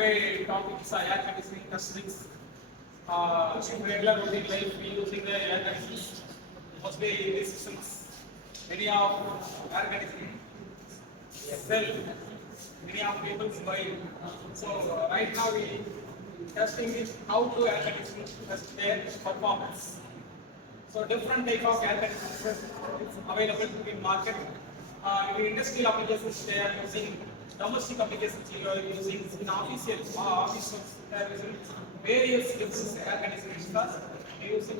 Today topic is air conditioning industries. In regular routine life, we using the air conditioning. Mostly these systems, many of air conditioning sell, many of people buy. So right now we testing is how to air conditioning test their performance. So different type of air conditioners is available in market. In industrial applications, they are using domestic applications. You are using in officials, they are using various types air conditioners. They are using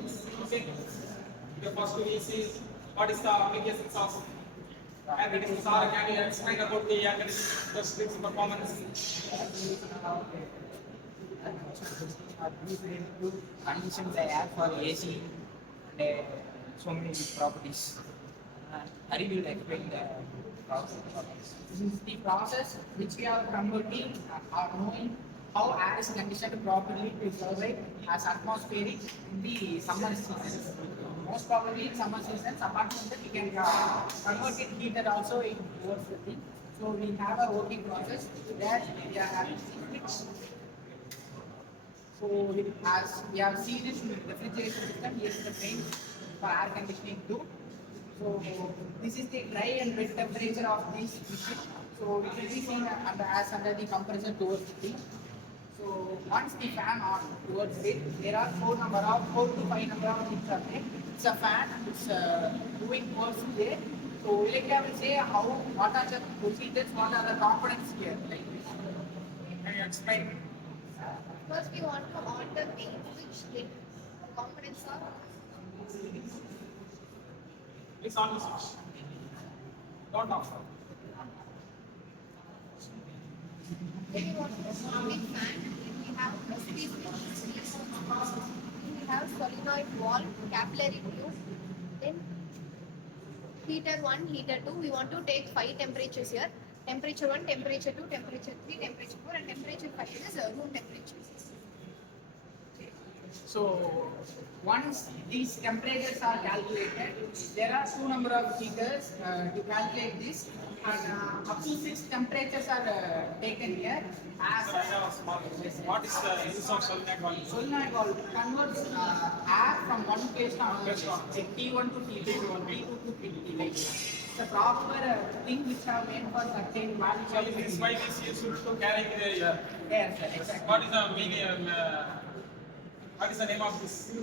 the first we see what is the applications of air conditioners. Or can you explain about the air conditioning industry's performance? Are used to condition the air for AC and so many properties. Hari will explain the process. This is the process which we are converting or knowing how air is conditioned properly to survive as atmospheric in the summer season. Most probably in summer season, apart from that, we can convert it heater also in towards the thing. So we have a working process that we are having which. So as we have seen it in the refrigeration system, here is the drain for air conditioning too. So this is the dry and wet temperature of this machine. So it will be seen as under the compressor towards the thing. So once the fan on towards it, there are 4 to 5 number of things are there. It's a fan, it's moving towards there. So Vilekya will say what are the procedures, what are the components here. Like this. Can you explain? First, we want to on the main switch. The components are. Please on the switch. Don't off. Then we want to start with fan. We have three switches. We have solenoid valve, capillary tube. Then heater 1, heater 2. We want to take 5 temperatures here. Temperature 1, temperature 2, temperature 3, temperature 4, and temperature 5 is room temperature. So once these temperatures are calculated, there are 2 number of heaters to calculate this, and up to 6 temperatures are taken here. What is the use of solenoid valve? Solenoid valve converts air from one place to another, like T1 to T2, T2 to T3. Like it's a proper thing which are made for certain values. This is why this is used to carry the air. Yes, sir, exactly. What is the meaning? What is the name of this?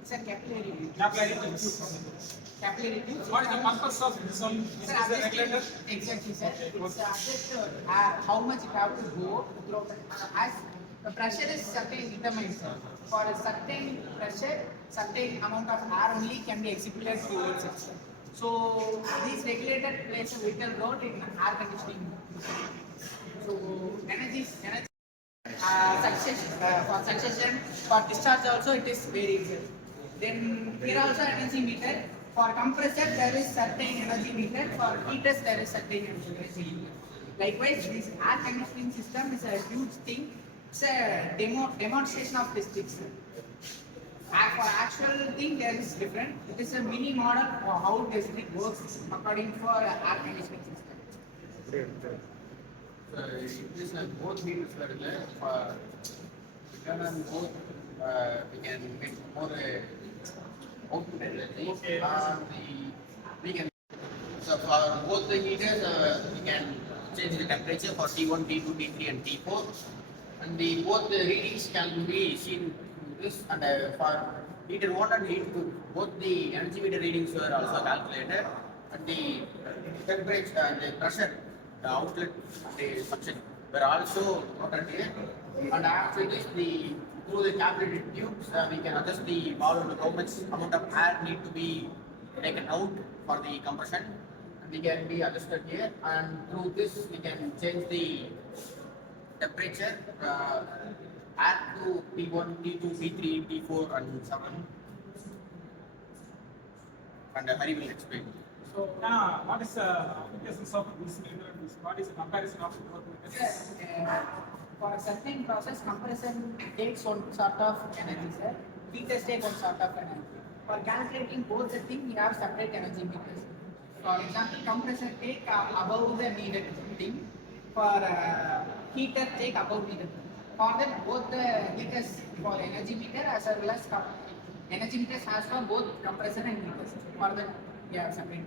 It's a capillary tube. Capillary tube. Capillary tube. What is the purpose of this one? This is the regulator? Exactly, sir. It's just how much it have to go through. As the pressure is certain determined, sir. For a certain pressure, certain amount of air only can be executed towards it. So this regulator plays a vital role in air conditioning. So energy. For succession, for discharge also it is very easy. Then here also energy meter. For compressor there is certain energy meter. For heaters there is certain energy meter. Likewise, this air conditioning system is a huge thing. It's a demonstration of physics. For actual thing there is different. It is a mini model of how this thing works according for air conditioning system. This both heaters are there. Return on both, we can make more output energy. Okay. We can so for both the heaters, we can change the temperature for T1, T2, T3, and T4, and both the readings can be seen in this. And for heater 1 and heater 2, both the energy meter readings were also calculated, and the temperature and the pressure. The outlet and the suction were also noted here, and after this, through the capillary tubes, we can adjust the valve to how much amount of air need to be taken out for the compression, and we can be adjusted here, and through this we can change the temperature air to T1, T2, T3, T4, and so on. And Hari will explain. So, what is the applications of this meter? What is the comparison of both meters? Yes, for a certain process, compressor takes one sort of energy, sir. Heaters take one sort of energy. For calculating both the things, we have separate energy meters. For example, compressor take above the needed thing. For heater take above meter. For that, both the heaters for energy meter as well as energy meters has for both compressor and heaters. For that, yeah, separate.